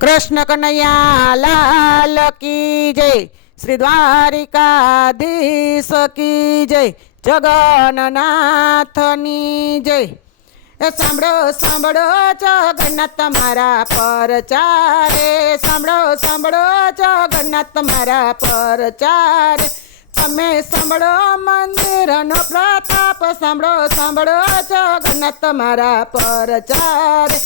कृष्ण कन्हैया लाल की जय। श्री द्वारिकाधीश की जय। जगन्नाथनी जय। सांभळो सांभळो जगन्नाथ मारा परचारे। सांभळो सांभळो जगन्नाथ मारा परचारे। तमे सांभळो मंदिरनो प्रताप। सांभळो सांभळो जगन्नाथ मारा परचारे।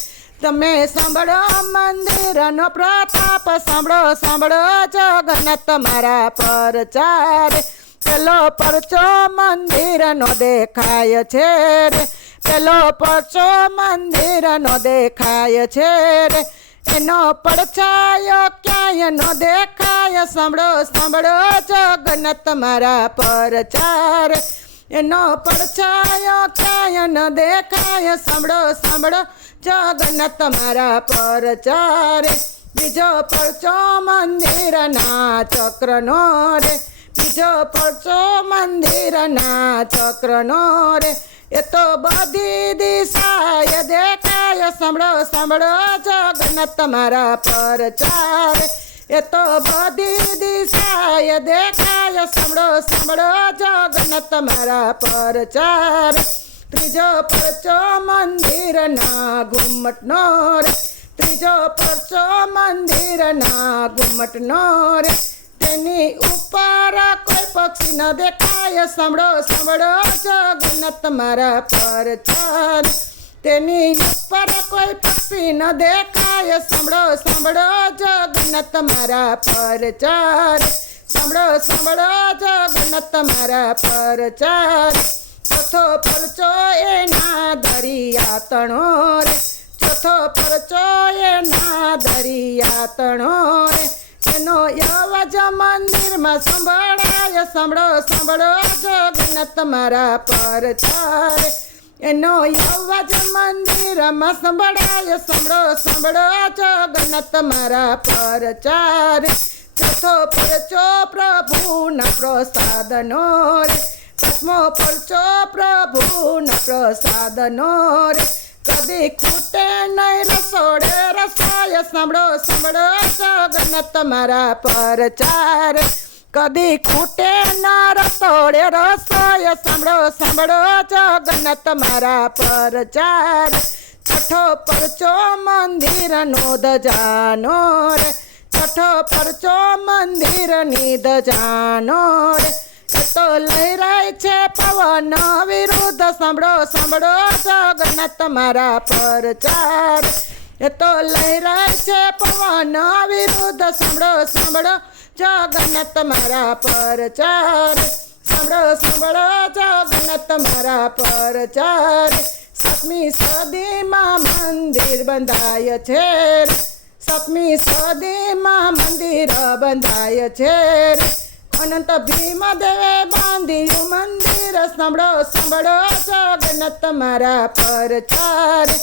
तमे सांभळो मंदिरनो प्रताप। सांभळो सांभळो जगन्नाथ मारा परचारे। पेलो परचो मंदिरनो देखाय छे रे। पेलो परचो मंदिरनो देखाय छे रे। एनो પડછાયો ક્યાંય નો દેખાય। સાંભળો સાંભળો જગન્નાથ મારા પરચારે। એનો પડછાયો ક્યાંય ન દેખાય। સાંભળો સાંભળો જગન્નાથ મારા પરચારે। બીજો પડચો મંદિરના ચક્રનો રે। બીજો પડચો મંદિરના ચક્રનો રે। એ તો બધી દિશાએ દેખાય। સાંભળો સાંભળો જગન્નાથ મારા પરચારે। એ તો બધી દિશાએ દેખાય। સાંભળો સાંભળો જગન્નાથ મારા પરચારે। ત્રીજો પરચો મંદિરના ઘુમ્મટનો રે। ત્રીજો પરચો મંદિરના ઘુમ્મટનો રે। તેની ઉપર કોઈ પક્ષી ન દેખાય। સાંભળો સાંભળો જગન્નાથ મારા પરચારે। તેની ઉપર કોઈ પક્ષી ન દેખાય। સાંભળો સાંભળો જગન્નાથ મારા પરચારે। સાંભળો સાંભળો જગન્નાથ મારા પરચારે। ચોથો પરચો એના દરિયા તણો રે। ચોથો પરચો એના દરિયા તણો રે। એનો અવાજ મંદિરમાં સંભળાય। સાંભળો સાંભળો જગન્નાથ મારા પરચારે। એનો અવાજ મંદિરમાં સંભળાય। સાંભળો સાંભળો જગન્નાથ મારા પરચારે। ચોથો પરચો પ્રભુના પ્રસાદનો રે। પાંચમો પરચો પ્રભુના પ્રસાદનો રે। કદી ખૂટે નહીં રસોડે રસાય। સાંભળો સાંભળો જગન્નાથ મારા પરચારે। કદી ખૂટે ના રસોડે રસાય। સાંભળો સાંભળો જગન્નાથ મારા પરચારે। છઠ્ઠો પરચો મંદિરનો ધજાનો રે। છઠ્ઠો પરચો મંદિરની ધજાનો રે। એ તો લહેરાય છે પવન વિરુદ્ધ। સાંભળો સાંભળો જગન્નાથ મારા પરચારે। એ તો લહેરાય છે પવન વિરુદ્ધ। સાંભળો સાંભળો જગન્નાથ મારા પરચારે। સાંભળો સાંભળો જગન્નાથ મારા પરચારે। સાતમી સદીમાં મંદિર બંધાય છે રે। સાતમી સદીમાં મંદિર બંધાય છે રે। અનંત ભીમદેવે બાંધ્યું મંદિર। સાંભળો સાંભળો જગન્નાથ મારા પરચારે।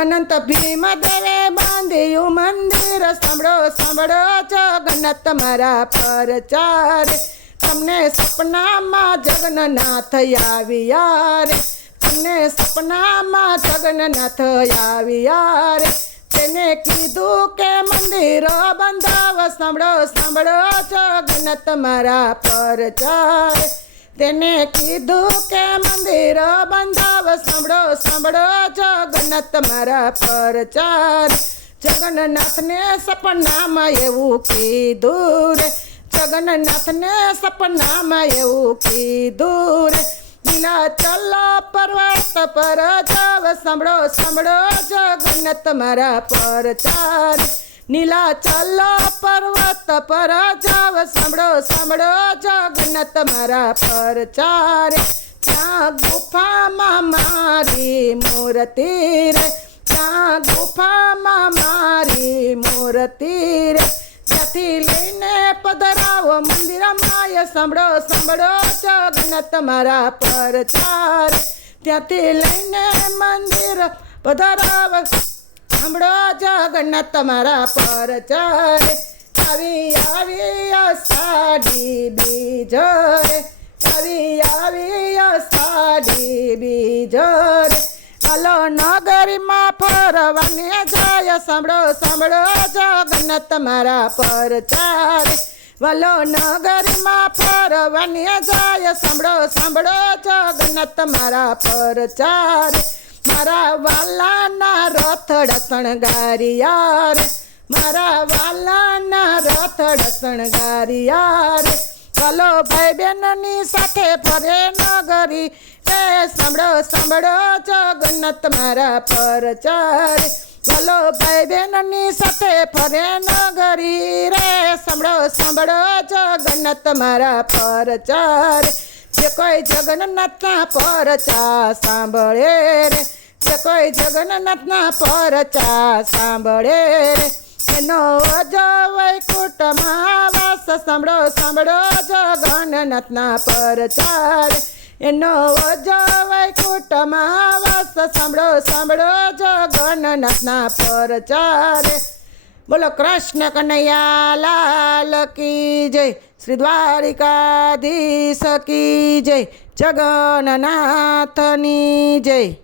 અનંત ભીમદેવે બાંધ્યું મંદિર। સાંભળો સાંભળો જગન્નાથ મારા પરચારે। તમને સપનામાં જગન્નાથ આવ્યા રે। તમને સપનામાં જગન્નાથ આવ્યા રે। તેને કીધું કે મંદિર બંધાવ। સાંભળો સાંભળો જગન્નાથ મારા પરચારે। તેને કીધું કે મંદિર બંધાવ। સાંભળો સાંભળો જગન્નાથ મારા પરચારે। જગન્નાથને સપનામાં એવું કીધું રે। જગન્નાથને સપનામાં એવું કીધું રે। નીલાચલ પર્વત પર જાવ। સાંભળો સાંભળો જગન્નાથ મારા પરચારે। નીલાચલ પર્વત પર જાવ। સાંભળો સાંભળો જગન્નાથ મારા પરચારે। ત્યાં ગુફામાં મારી મૂર્તિ રે। ત્યાં ગુફામાં મારી મૂર્તિ રે। ત્યાંથી લઈને પધરાવો મંદિરમાં। સાંભળો સાંભળો જગન્નાથ મારા પરચારે। ત્યાંથી લઈને મંદિર પધરાવો। સાંભળો જગન્નાથ મારા પરચારે। આવી આવી અષાઢી બીજ રે। આવી આવી અષાઢી બીજ રે। ચાલો નગરીમાં ફરવાને જાય, સાંભળો સાંભળો જગન્નાથ મારા પરચાર. વલો નગરીમાં ફરવાને જાય, સાંભળો સાંભળો જગન્નાથ મારા પરચાર. મારા વાલાના રથડા શણગારિયા રે, મારા વાલાના રથડા શણગારિયા રે. ચાલો ભાઈ બહેનની સાથે ફરે નગરી રે, સાંભળો સાંભળો જગન્નાથ મારા પરચાર. ચાલો ભાઈ બહેનની સાથે ફરે નગરી રે, સાંભળો સાંભળો જગન્નાથ મારા પરચાર. જે કોઈ જગન્નાથના પરચા સાંભળે રે, જે કોઈ જગન્નાથના પરચા સાંભળે રે, એનો અજો વૈકુંઠમાં વાસ. સાંભળો સાંભળો જગન્નાથના પરચાર. એનો અજો વૈકુંઠમાં વાસ. સાંભળો સાંભળો જગન્નાથના પરચાર. બોલો કૃષ્ણ કનૈયા લાલ કી જય, શ્રી દ્વારિકાધીશ કી જય, જગન્નાથની જય.